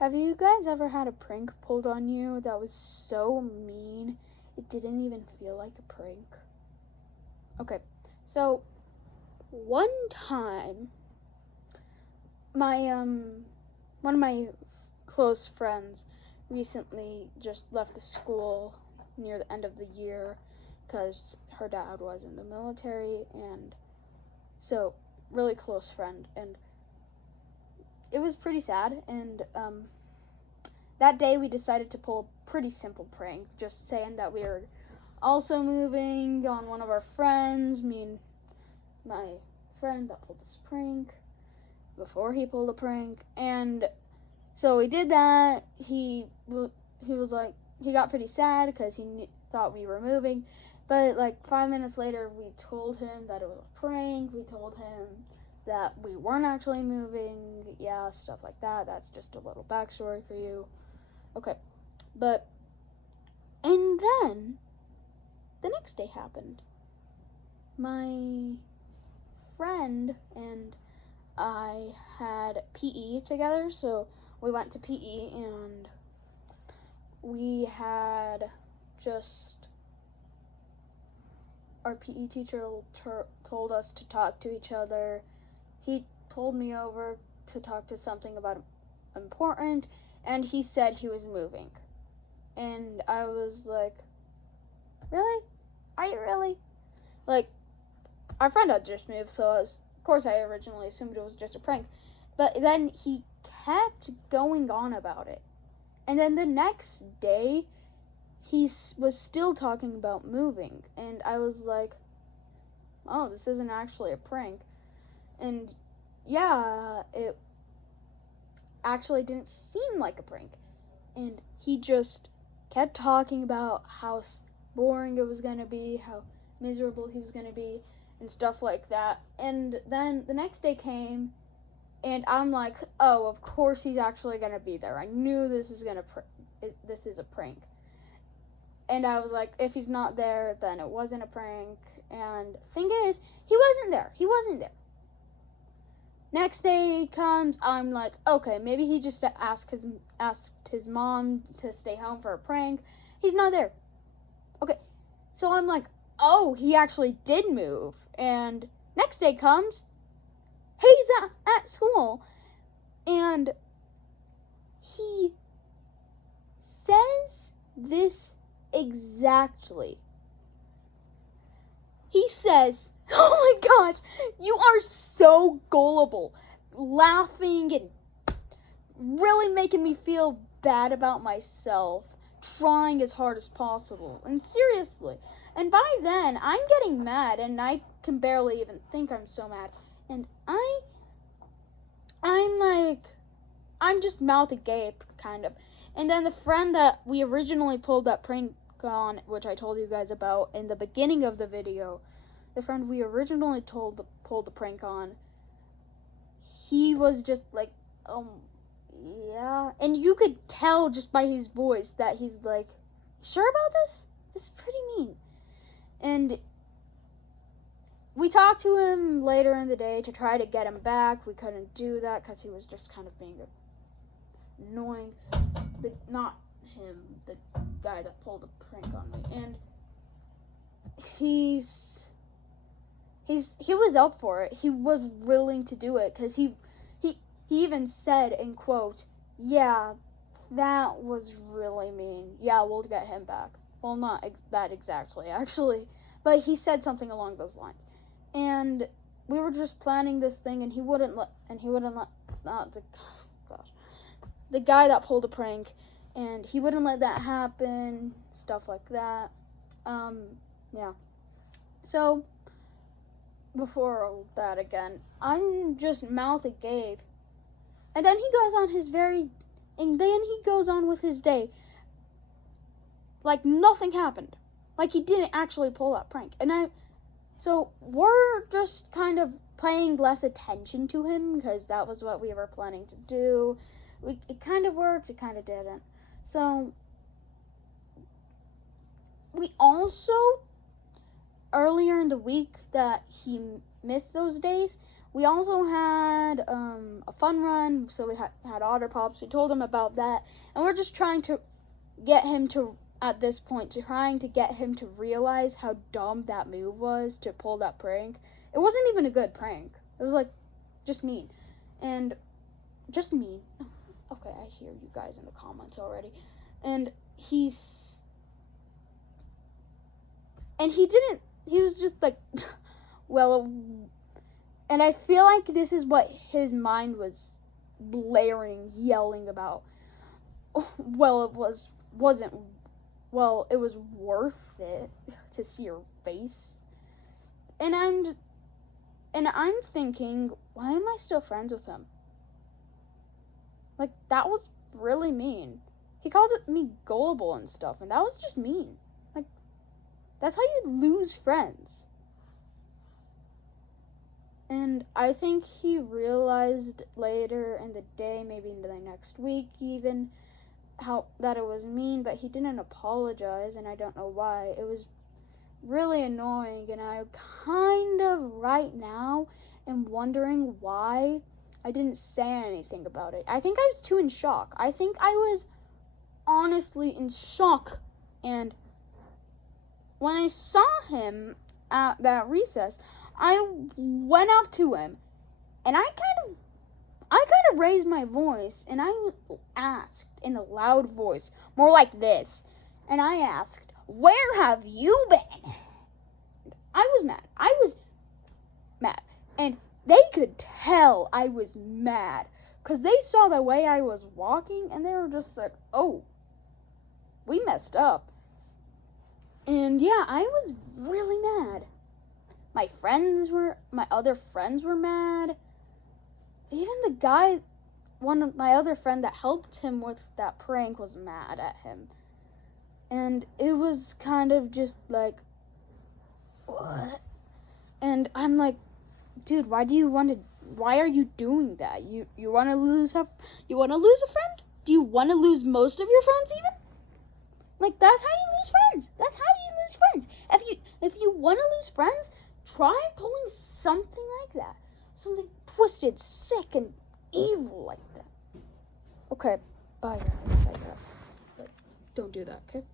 Have you guys ever had a prank pulled on you that was so mean it didn't even feel like a prank? Okay, so one time my one of my close friends recently just left the school near the end of the year because her dad was in the military, and so really close friend, and it was pretty sad. And that day we decided to pull a pretty simple prank, just saying that we were also moving on one of our friends, me and my friend that pulled this prank before he pulled a prank. And so we did that. He was like, he got pretty sad because he thought we were moving, but like 5 minutes later we told him that it was a prank. We told him that we weren't actually moving, yeah, stuff like that. That's just a little backstory for you. Okay, but, and then the next day happened. My friend and I had PE together, so we went to PE, and we had just, our PE teacher told us to talk to each other. He pulled me over to talk to something about important, and he said he was moving. And I was like, really? Are you really? Like, our friend had just moved, so of course I originally assumed it was just a prank. But then he kept going on about it. And then the next day, he was still talking about moving. And I was like, oh, this isn't actually a prank. And yeah, it actually didn't seem like a prank. And he just kept talking about how boring it was going to be, how miserable he was going to be, and stuff like that. And then the next day came, and I'm like, oh, of course he's actually going to be there. I knew this is a prank. And I was like, if he's not there, then it wasn't a prank. And thing is, he wasn't there. He wasn't there. Next day comes, I'm like, okay, maybe he just asked his mom to stay home for a prank. He's not there. Okay, so I'm like, oh, he actually did move. And next day comes, he's at school, and he says this exactly. He says, oh my gosh, you are so gullible, laughing and really making me feel bad about myself, trying as hard as possible, and seriously. And by then, I'm getting mad, and I can barely even think I'm so mad. And I'm just mouth agape, kind of. And then the friend that we originally pulled that prank on, which I told you guys about in the beginning of the video, the friend we originally pulled the prank on, he was just like, yeah. And you could tell just by his voice that he's like, sure about this? This is pretty mean. And we talked to him later in the day to try to get him back. We couldn't do that because he was just kind of being annoying. Not him, the guy that pulled a prank on me. And he was up for it. He was willing to do it because he even said, in quote, yeah, that was really mean. Yeah, we'll get him back. Well, not that exactly, actually, but he said something along those lines. And we were just planning this thing, and he wouldn't let, the guy that pulled a prank, and he wouldn't let that happen, stuff like that. Yeah. So, before all that again, I'm just mouth agape. And then he goes on with his day like nothing happened. Like he didn't actually pull that prank. So we're just kind of paying less attention to him because that was what we were planning to do. It kind of worked, it kind of didn't. So we also, earlier in the week that he missed those days, We also had a fun run, so we had Otter Pops. We told him about that, and we're just trying to get him to, at this point, trying to get him to realize how dumb that move was to pull that prank. It wasn't even a good prank. It was like just mean. And just mean. Okay, I hear you guys in the comments already. And he was just like, well, and I feel like this is what his mind was blaring, yelling about. Well, it was worth it to see your face. And I'm thinking, why am I still friends with him? Like, that was really mean. He called me gullible and stuff, and that was just mean. Like, that's how you lose friends. And I think he realized later in the day, maybe in the next week even, that it was mean, but he didn't apologize, and I don't know why. It was really annoying, and I kind of right now am wondering why I didn't say anything about it. I think I was too in shock. I think I was honestly in shock, and when I saw him at that recess, I went up to him, and I kind of raised my voice, and I asked in a loud voice, more like this, and I asked, "Where have you been?" I was mad, and they could tell I was mad, because they saw the way I was walking, and they were just like, oh, we messed up. And yeah, I was really mad. My other friends were mad. Even the guy, one of my other friend that helped him with that prank was mad at him. And it was kind of just like, what? And I'm like, dude, why are you doing that? You want to lose a friend? Do you want to lose most of your friends even? Like, that's how you lose friends. That's how you lose friends. If you want to lose friends, try pulling something like that. Something twisted, sick, and evil like that. Okay, bye guys, I guess. But don't do that, okay?